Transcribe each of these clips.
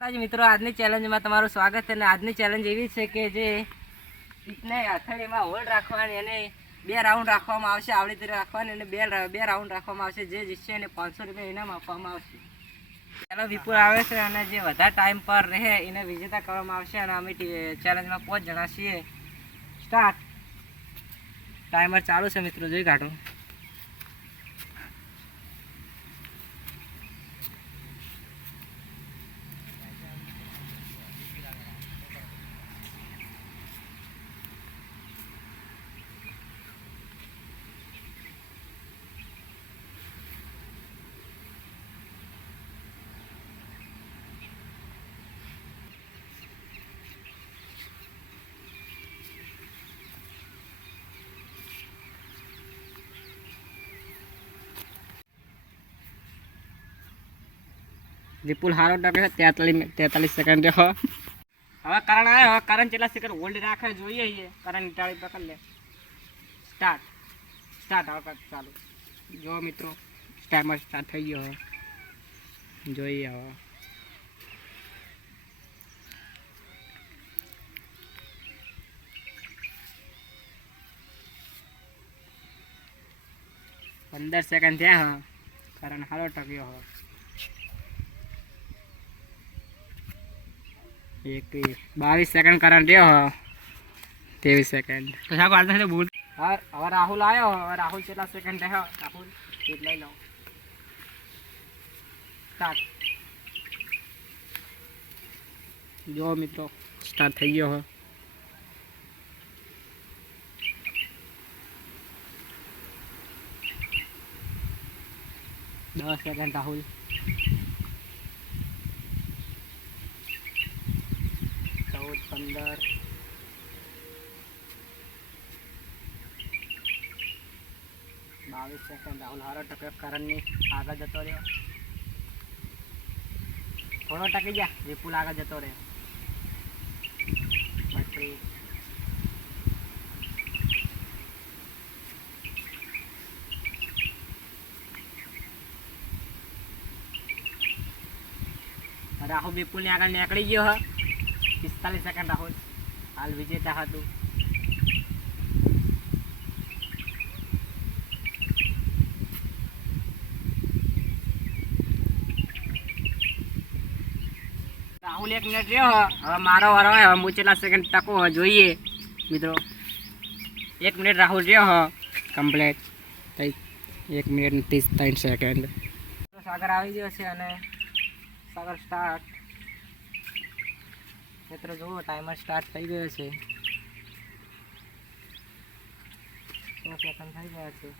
મિત્રો, આજની ચેલેન્જમાં તમારું સ્વાગત છે અને આજની ચેલેન્જ એવી છે કે જે ને અથડીમાં હોલ્ડ રાખવાની અને બે રાઉન્ડ રાખવામાં આવશે, આવડી રીતે રાખવાની અને બે બે રાઉન્ડ રાખવામાં આવશે. જે જીતશે એને પાંચસો રૂપિયા ઇનામ આપવામાં આવશે. ચાલો, વિપુલ આવે છે અને જે વધારે ટાઈમ પર રહે એને વિજેતા કરવામાં આવશે અને અમે ચેલેન્જમાં પાંચ જણા છીએ. સ્ટાર્ટ ટાઈમર ચાલુ છે મિત્રો, જોઈ કાઢો. વિપુલ હારો ટકે છે તેતાલીસ તેતાલીસ સેકન્ડ રહ્યો હવે કરણ આવ્યો હવે કરણ કેટલા સેકન્ડ હોલ્ડ રાખે જોઈએ એ કરણ ટાળી પકડ લે સ્ટાર્ટ સ્ટાર્ટ હવે કર ચાલુ જો મિત્રો ટાઈમર સ્ટાર્ટ થઈ ગયો હવે જોઈએ હવે પંદર સેકન્ડ થયા હા કરણ હારો ટક્યો હવે એકવીસ. બાવીસ સેકન્ડ કરંટ રહ્યો ત્રેવીસ સેકન્ડ તો સાહેબ આલતા છે ભૂલ હા હવે રાહુલ આવ્યો હવે રાહુલ કેટલા સેકન્ડ રહ્યો? રાહુલ એક લઈ લો. સ્ટાર્ટ જો મિત્રો સ્ટાર્ટ થઈ ગયો હો દસ સેકન્ડ રાહુલ. પંદર. બાવીસ સેકન્ડ રાહુલ, હારો ટકે કરણની આગળ જતો રહ્યો. થોડો ટકી ગયા. વિપુલ આગળ જતો રહ્યો. પછી રાહુલ વિપુલની આગળ નીકળી ગયો હ. પિસ્તાલીસ સેકન્ડ રાહુલ હાલ વિજેતા હતું રાહુલ એક મિનિટ રહ્યો. હવે મારો વારો હોય હવે હું સેકન્ડ તકો જોઈએ, મિત્રો. એક મિનિટ રાહુલ રહ્યો કમ્પ્લેટ. એક મિનિટ ત્રીસ ત્રણ સેકન્ડ. સાગર આવી ગયો છે અને સાગર સ્ટાર્ટ મિત્રો, જુઓ ટાઈમર સ્ટાર્ટ થઈ ગયો છે. સો સેકન્ડ થઈ ગયા છે?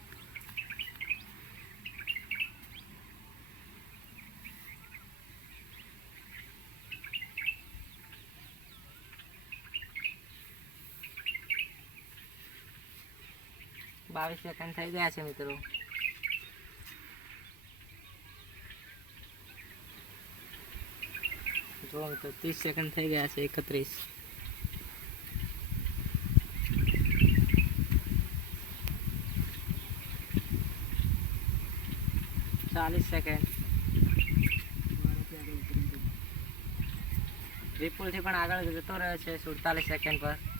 બાવીસ સેકન્ડ થઈ ગયા છે, મિત્રો. મિત્રો ત્રીસ સેકન્ડ થઈ ગયા છે, એકત્રીસ. ચાલીસ સેકન્ડ વિપુલથી પણ આગળ જતો રહ્યો છે, સુડતાલીસ સેકન્ડ પર.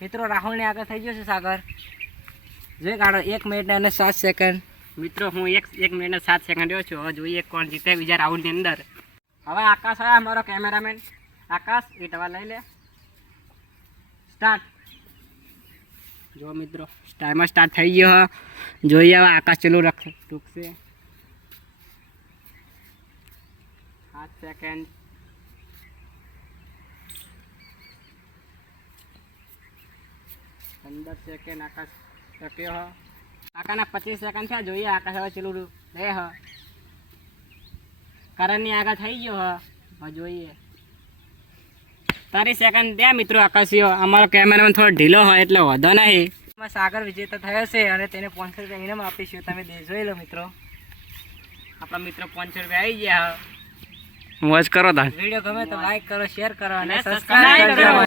મિત્રો, રાહુલને આગળ થઈ ગયો છે સાગર. જોઈ કાઢો એક મિનિટ અને સાત સેકન્ડ મિત્રો, હું એક એક મિનિટ ને સાત સેકન્ડ રહ્યો છું. હવે જોઈએ કોણ જીતે બીજા રાહુલની અંદર. હવે આકાશ આવ્યા અમારો કેમેરામેન આકાશ, એ ટવા લઈ લે. સ્ટાર્ટ જો મિત્રો ટાઈમર સ્ટાર્ટ થઈ ગયો. જોઈએ હવે આકાશ ચલું રખ ટૂંકશે. સાત સેકન્ડ પંદર સેકન્ડ આકાશ ટક્યો હ. આકાના પચીસ સેકન્ડ થયા જોઈએ આકાશ હવે ચેલું રે હ. કરણની આગળ થઈ ગયો હ. જોઈએ. તારી સેકન્ડ ત્યાં મિત્રો આકાશીઓ અમારો કેમેરામેન થોડો ઢીલો હોય એટલે વધો નહીં. સાગર વિજેતા થયો છે અને તેને પાંચસો રૂપિયા ઇનામ આપીશું. તમે જોઈ લો મિત્રો. આપણા મિત્રો પાંચસો રૂપિયા આવી ગયા હ. મોજ કરો તાણ વીડિયો ગમે તો લાઈક કરો શેર કરો અને કરજો. કરો.